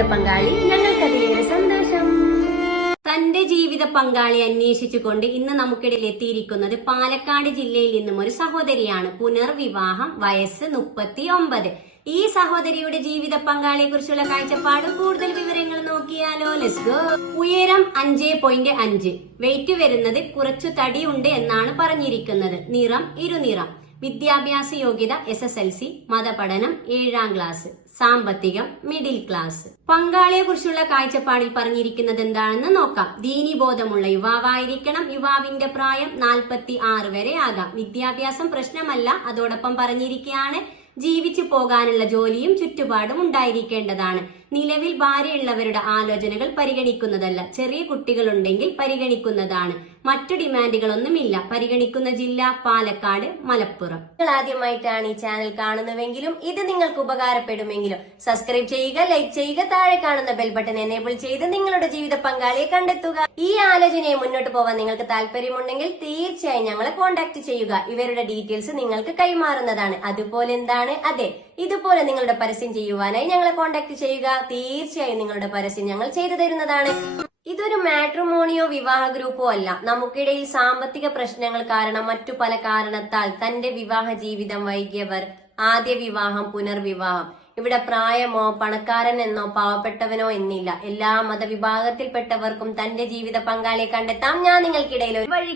ജീവിത പങ്കാളി ഞങ്ങൾക്കതിലേറെ സന്തോഷം. തന്റെ ജീവിത പങ്കാളി അന്വേഷിച്ചുകൊണ്ട് ഇന്ന് നമുക്കിടയിൽ എത്തിയിരിക്കുന്നത് പാലക്കാട് ജില്ലയിൽ നിന്നും ഒരു സഹോദരിയാണ്. പുനർവിവാഹം, വയസ്സ് 39. ഈ സഹോദരിയുടെ ജീവിത പങ്കാളിയെ കുറിച്ചുള്ള കാഴ്ചപ്പാട് കൂടുതൽ വിവരങ്ങൾ നോക്കിയാലോ. Let's go. ഉയരം 5.5, വെയിറ്റ് വരുന്നത് കുറച്ചു തടിയുണ്ട് എന്നാണ് പറഞ്ഞിരിക്കുന്നത്. നിറം ഇരുനിറം. വിദ്യാഭ്യാസ യോഗ്യത SSLC, മതപഠനം 7ാം ക്ലാസ്, സാമ്പത്തികം മിഡിൽ ക്ലാസ്. പങ്കാളിയെ കുറിച്ചുള്ള കാഴ്ചപ്പാടിൽ പറഞ്ഞിരിക്കുന്നത് എന്താണെന്ന് നോക്കാം. ദീനീബോധമുള്ള യുവാവായിരിക്കണം. യുവാവിന്റെ പ്രായം 46 വരെ ആകാം. വിദ്യാഭ്യാസം പ്രശ്നമല്ല. അതോടൊപ്പം പറഞ്ഞിരിക്കുകയാണ് ജീവിച്ചു പോകാനുള്ള ജോലിയും ചുറ്റുപാടും ഉണ്ടായിരിക്കേണ്ടതാണ്. നിലവിൽ ഭാര്യയുള്ളവരുടെ ആലോചനകൾ പരിഗണിക്കുന്നതല്ല. ചെറിയ കുട്ടികളുണ്ടെങ്കിൽ പരിഗണിക്കുന്നതാണ്. മറ്റു ഡിമാൻഡുകളൊന്നുമില്ല. പരിഗണിക്കുന്ന ജില്ല പാലക്കാട്, മലപ്പുറം. നിങ്ങൾ ആദ്യമായിട്ടാണ് ഈ ചാനൽ കാണുന്നുവെങ്കിലും ഇത് നിങ്ങൾക്ക് ഉപകാരപ്പെടുമെങ്കിലും സബ്സ്ക്രൈബ് ചെയ്യുക, ലൈക്ക് ചെയ്യുക, താഴെ കാണുന്ന ബെൽ ബട്ടൺ എനേബിൾ ചെയ്ത് നിങ്ങളുടെ ജീവിത പങ്കാളിയെ കണ്ടെത്തുക. ഈ ആലോചനയെ മുന്നോട്ട് പോകാൻ നിങ്ങൾക്ക് താല്പര്യമുണ്ടെങ്കിൽ തീർച്ചയായും ഞങ്ങളെ കോൺടാക്ട് ചെയ്യുക. ഇവരുടെ ഡീറ്റെയിൽസ് നിങ്ങൾക്ക് കൈമാറുന്നതാണ്. അതുപോലെ എന്താണ്, അതെ, ഇതുപോലെ നിങ്ങളുടെ പരസ്യം ചെയ്യുവാനായി ഞങ്ങളെ കോൺടാക്ട് ചെയ്യുക. തീർച്ചയായും നിങ്ങളുടെ പരസ്യം ഞങ്ങൾ ചെയ്തു തരുന്നതാണ്. ഇതൊരു മാട്രിമോണിയോ വിവാഹ ഗ്രൂപ്പോ അല്ല. നമുക്കിടയിൽ സാമ്പത്തിക പ്രശ്നങ്ങൾ കാരണം മറ്റു പല കാരണത്താൽ തന്റെ വിവാഹ ജീവിതം വൈകിയവർ, ആദ്യ വിവാഹം, പുനർവിവാഹം. ഇവിടെ പ്രായമോ പണക്കാരൻ എന്നോ പാവപ്പെട്ടവനോ എന്നില്ല. എല്ലാ മതവിഭാഗത്തിൽപ്പെട്ടവർക്കും തന്റെ ജീവിത പങ്കാളിയെ കണ്ടെത്താം. ഞാൻ നിങ്ങൾക്കിടയിൽ ഒരു വഴി